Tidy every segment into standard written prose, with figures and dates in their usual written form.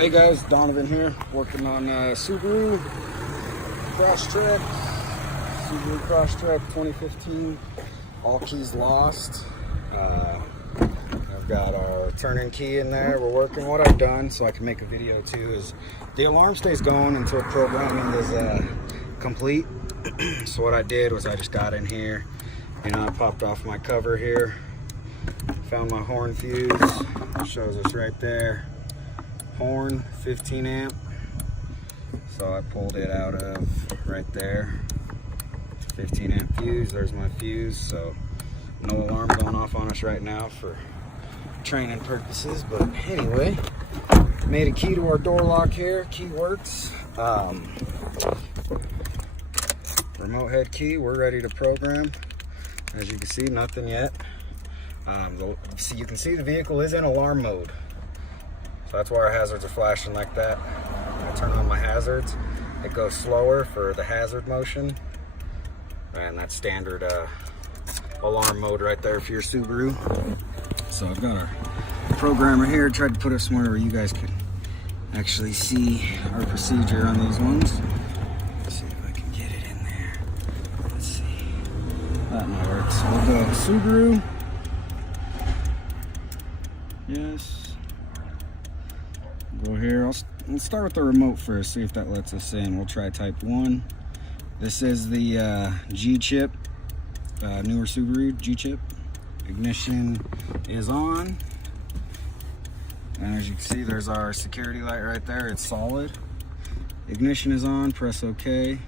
Hey guys, Donovan here, working on Subaru Crosstrek, Subaru Crosstrek 2015, all keys lost. I've got our turn-in key in there. We're working. What I've done so I can make a video too is the alarm stays going until programming is complete. So what I did was I just got in here, you know, I popped off my cover here, found my horn fuse, it shows us right there. Horn 15 amp, so I pulled it out of right there. 15 amp fuse, there's my fuse, so no alarm going off on us right now for training purposes. But anyway, made a key to our door lock here. Key works. Remote head key, we're ready to program. As you can see, nothing yet. So you can see the vehicle is in alarm mode. So that's why our hazards are flashing like that. I turn on my hazards. It goes slower for the hazard motion. And that's standard alarm mode right there for your Subaru. So I've got our programmer here. Tried to put it somewhere where you guys could actually see our procedure on these ones. Let's see if I can get it in there. Let's see. That might work. So we'll go Subaru. Yes. Go here. Let's start with the remote first, see if that lets us in. We'll try type 1. This is the G chip, newer Subaru G chip. Ignition is on. And as you can see, there's our security light right there. It's solid. Ignition is on. Press OK.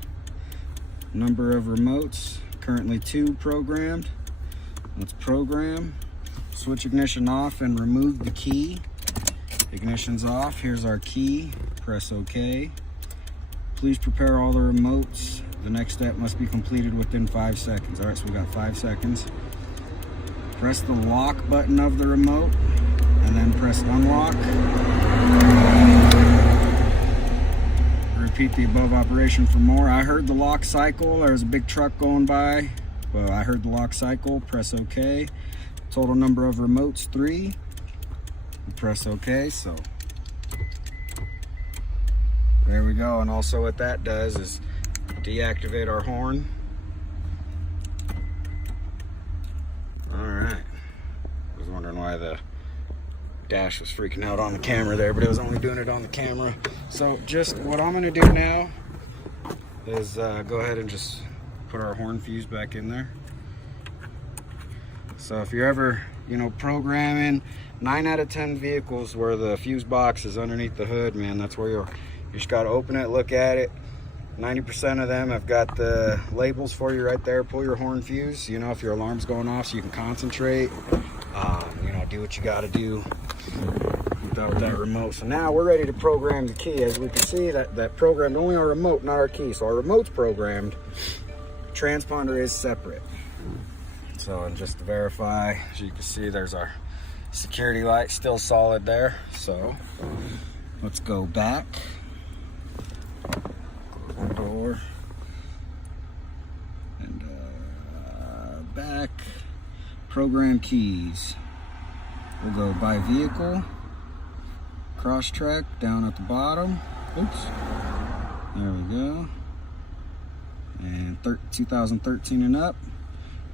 Number of remotes, currently 2 programmed. Let's program. Switch ignition off and remove the key. Ignition's off. Here's our key. Press OK. Please prepare all the remotes. The next step must be completed within 5 seconds. All right, so we got 5 seconds. Press the lock button of the remote and then press unlock. Repeat the above operation for more. I heard the lock cycle. There was a big truck going by. Well, I heard the lock cycle. Press OK. Total number of remotes, 3. Press OK, so there we go. And also what that does is deactivate our horn. Alright. I was wondering why the dash was freaking out on the camera there, but it was only doing it on the camera. So just what I'm going to do now is go ahead and just put our horn fuse back in there. So if you're ever, you know, programming, 9 out of 10 vehicles where the fuse box is underneath the hood, man, that's where you just got to open it, look at it. 90% of them have got the labels for you right there. Pull your horn fuse, you know, if your alarm's going off, so you can concentrate, you know, do what you got to do with that remote. So now we're ready to program the key. As we can see, that programmed only our remote, not our key. So our remote's programmed. Transponder is separate. So, and just to verify, as you can see, there's our security light still solid there. So let's go back. Close the door. And back. Program keys. We'll go by vehicle. Crosstrek down at the bottom. Oops. There we go. And 2013 and up.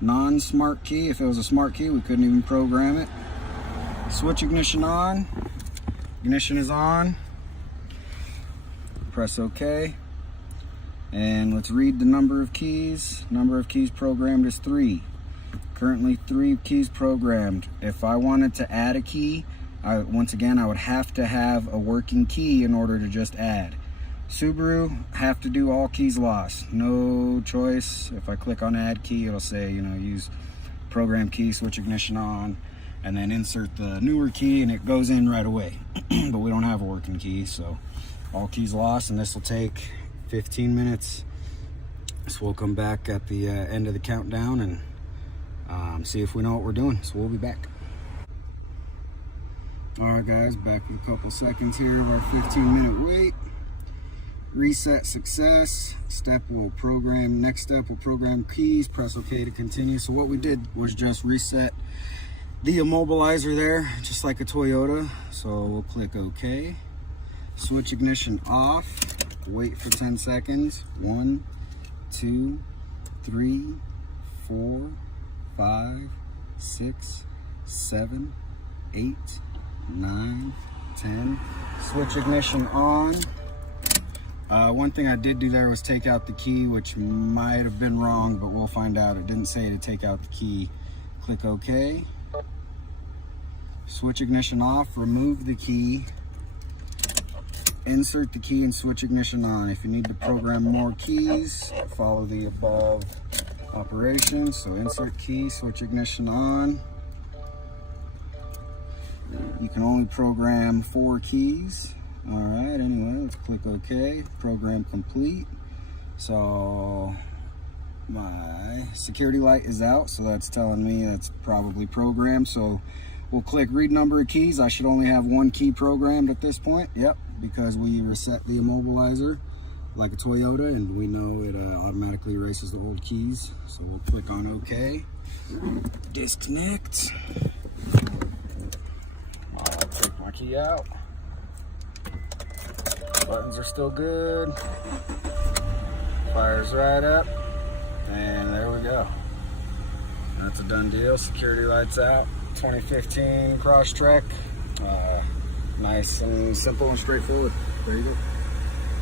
Non-smart key. If it was a smart key, we couldn't even program it. Switch ignition on. Ignition is on. Press OK. And let's read the number of keys. Number of keys programmed is 3. Currently 3 keys programmed. If I wanted to add a key, once again, I would have to have a working key in order to just add. Subaru, have to do all keys lost. No choice. If I click on add key, it'll say, you know, use program key, switch ignition on, and then insert the newer key, and it goes in right away. But we don't have a working key, so all keys lost, and this will take 15 minutes. So we'll come back at the end of the countdown and see if we know what we're doing. So we'll be back. All right, guys, back with a couple seconds here of our 15-minute wait. Reset success. Next step we'll program keys, press OK to continue. So what we did was just reset the immobilizer there, just like a Toyota. So we'll click OK. Switch ignition off, wait for 10 seconds. 1, 2, 3, 4, 5, 6, 7, 8, 9, 10. Switch ignition on. One thing I did do there was take out the key, which might have been wrong, but we'll find out. It didn't say to take out the key. Click OK. Switch ignition off, remove the key, insert the key and switch ignition on. If you need to program more keys, follow the above operations. So insert key, switch ignition on. You can only program 4 keys. All right, anyway, let's click OK. Program complete. So my security light is out, so that's telling me that's probably programmed. So we'll click read number of keys. I should only have 1 key programmed at this point. Yep, because we reset the immobilizer like a Toyota, and we know it automatically erases the old keys. So we'll click on OK. Disconnect. I'll take my key out. Buttons are still good. Fires right up. And there we go. That's a done deal. Security lights out. 2015 Crosstrek. Nice and simple and straightforward. There you go.